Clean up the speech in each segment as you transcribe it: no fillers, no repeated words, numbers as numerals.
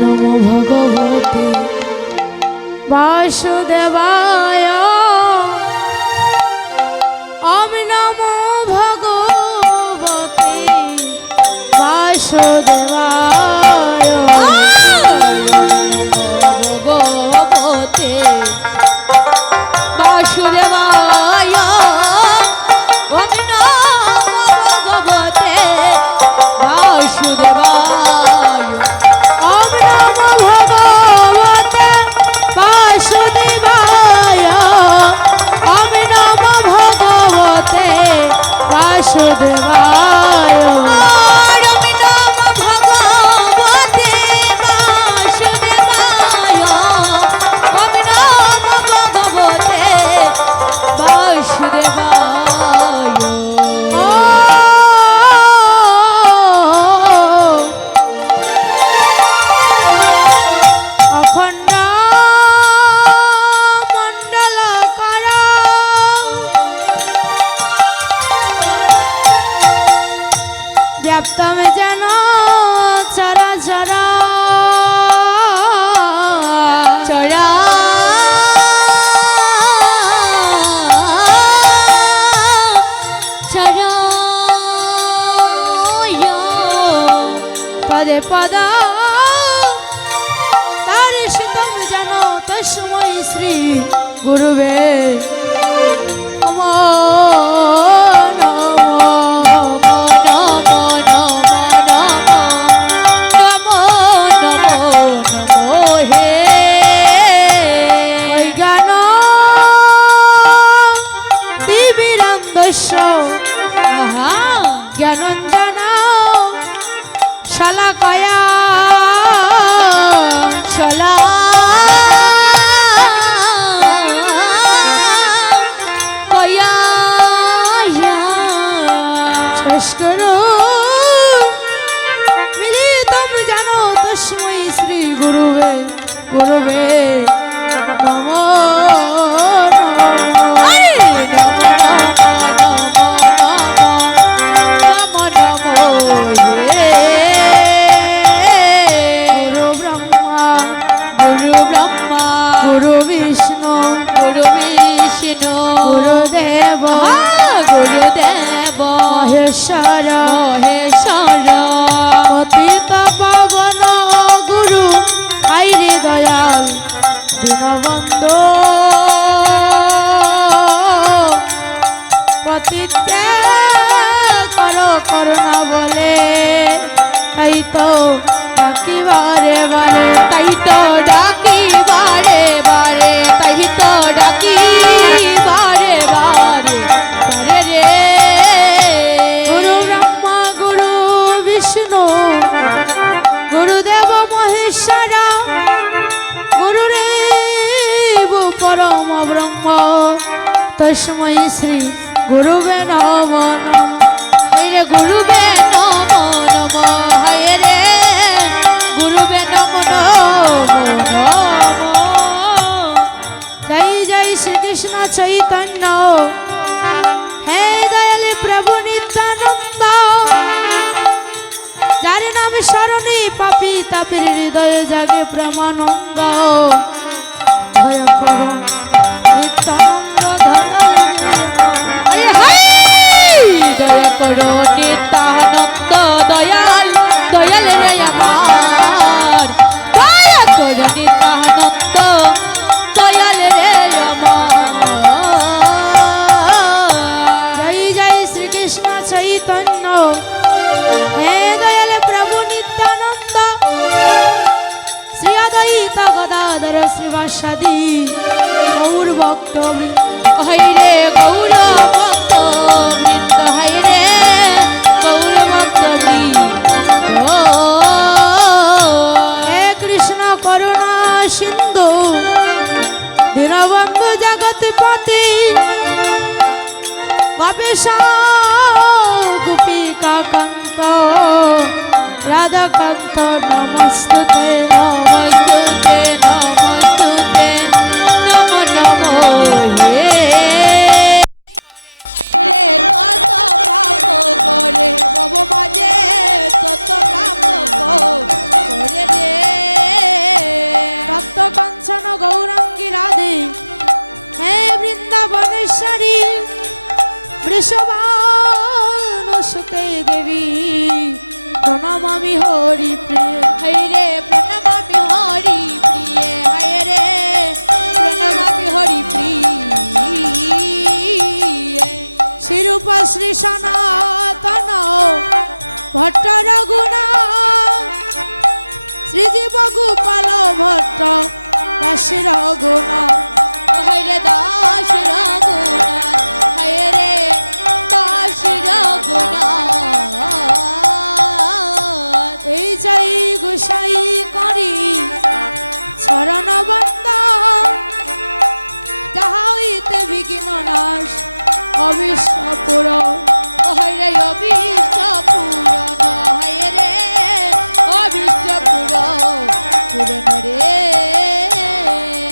নমো ভগবতে বাসুদেবায়। ওম নমো ভগবতে বাসুদেবায়। ভগবতে বাসুদেবায়। ওম নমো ভগবতে বাসুদেবায়। ওম নমো ভগবতে বাসুদেবায়। ওম নমো ভগবতে বাসুদেবায়। ব্যাপ্তম যেন চরা চরা চরা চরা পদে পদা তারিষিতম যেন তস্মৈ শ্রী গুরুবে নমো জ্ঞানঞ্জনা শলাকয়া শলা কয়া শেষকরো মিলিতম জানো তস্মৈ শ্রী গুরুবে গুরুবে নমো গুরুদেব গুরুদেব মহেশ্বর মহেশ্বর পতিত পাবন গুরু আইরে দয়াল দীনবন্ধু পতিতে করো করুণা বলে তাই তো ডাকি বারে বারে তাই তো ডাকি বারে বারে তাই তো ডাকি বারে বারে বারে রে গুরু ব্রহ্মা গুরু বিষ্ণু গুরুদেব মহেশ্বর গুরুরেব পরম ব্রহ্ম তস্মৈ শ্রী গুরুবে নমো নমঃ। রে গুরুবে নমো নমো হায় রে গুরুবে নমো নমো নমো। জয় জয় শ্রীকৃষ্ণ চৈতন্য হে দয়াল প্রভু নিত্যানন্দ। যার নাম স্মরণে পাপী তাপের হৃদয় জাগে প্রেমানন্দ। ভয় করো নিত্যানন্দ দয়া করো নিত্যানন্দ দয়াল দয়াল রে আমার দয়া করো নিত্যানন্দ দয়াল রে আমার। জয় জয় শ্রীকৃষ্ণ চৈতন্য হে দয়াল প্রভু নিত্যানন্দ। শ্রী অদ্বৈত গদাধর শ্রীবাসাদি গৌর ভক্ত হাইরে গৌর ভক্ত বৃন্দ হাইরে গৌর ভক্ত বৃন্দ। হে কৃষ্ণ করুণা সিন্ধু দীনবন্ধু জগৎপতি গোপেশ গোপিকা কান্ত রাধাকান্ত নমস্তুতে নমস্তুতে নমস্তুতে নমো নমো হে রে কত পাপ করে ভব মাঝে তত পাপ করে রে বৃষভানুসুতে দেবী প্রণমামি হরি প্রিয়। হায় রে প্রণমামি হরি প্রিয়ে, হায় রে প্রণমামি হরি প্রিয়ে। শ্রীরূপ শ্রী সনাতন ভট্ট রঘুনাথ শ্রীজীব গোপাল ভট্ট দাস রঘুনাথ। হায় রে দাস রঘুনাথ, হায় রে দাস রঘুনাথ। এই যাই গোসাই করি চরণ বন্দা যাহা হইতে বিঘ্ন নাশ অবিষ্ট পুর। হায় রে অভীষ্ট পূরণ, হায় রে অভীষ্ট পূরণ রে।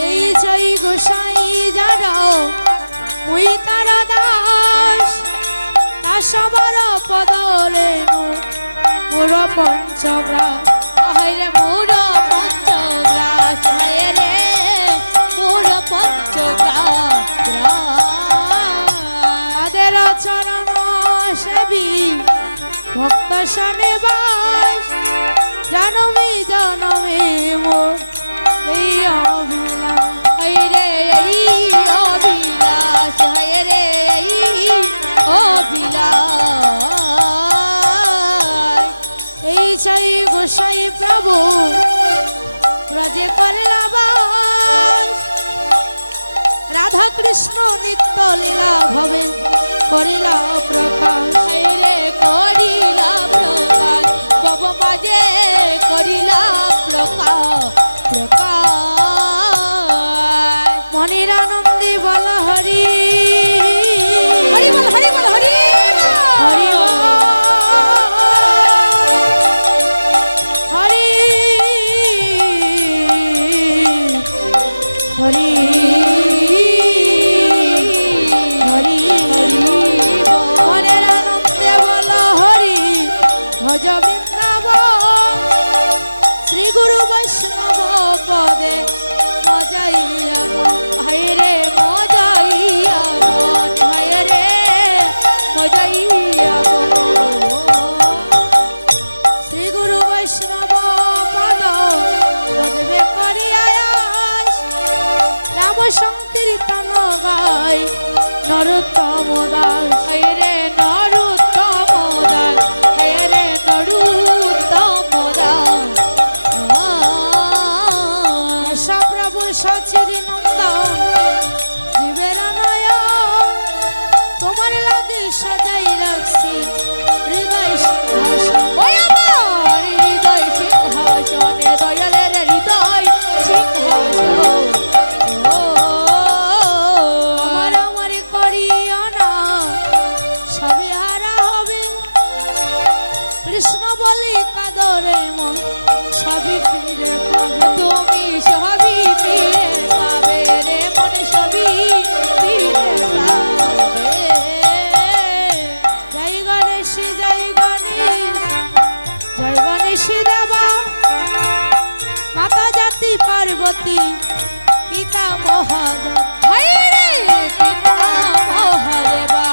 এই যাই গোসাই যারা মুই তার দাস দাসবর পদ রেণু মোর পঞ্চগ্রাস। হায় রে মোর পঞ্চগ্রাস, হায় রে মোর পঞ্চগ্রাস। তাদের চরণ সেবী ভক্ত শনে বাস জনমে জনমে মোর এই অভিলাষ। হায় রে এই অবিলাস, হায় রে এই অবিলাস। এই চাই গোসাই প্রভু ব্রজে করলা বাস রাধা কৃষ্ণ নিত্য লীলা ভবে করিলা প্রকাশ। হায় রে করিলা প্রকাশ, বব মাঝে করিলা প্রকাশ প্রকাশ। মনির আনন্দে বল হরি হরি বল, হরি বল, হরি হরি বল। হরি হরি হরি মনের আনন্দে বল হরি ভজ বৃন্দাবন শ্রী গুরু বৈষ্ণব পদে মজাইয়া মন। হায় রে মজাইয়া মন, হায় রে মজাইয়া মন। শ্রী গুরু বৈষ্ণব পদ পদবে করিয়া আস রাম সংকীর্তন গায় নরোত্তম দাস। হায় রে নরোত্তম দাস, হায় রে নরোত্তম দাস। প্রভু সচিরি নন্দন জীবের নয়ন তোমার লাগে সাজাই রাখছি হৃদয় সিংহাসন। ওই আমার হৃদয় সিংহাসনে, দয়ালের হৃদয় সিংহাসন। আমার আমার করিও না সবে হারা হবে কৃষ্ণ বলি কাদরে মন সবই ফিরে পাবে। তুমি সবই ফিরে পাবে রে মন, সবই ফিরে পাবে। জয় গণেশ জয় গণেশ জয় গণেশ দেবা মাতা জাতি পার্বতী পিতা মহাদেব। হায় রে পিতা মহাদেবা,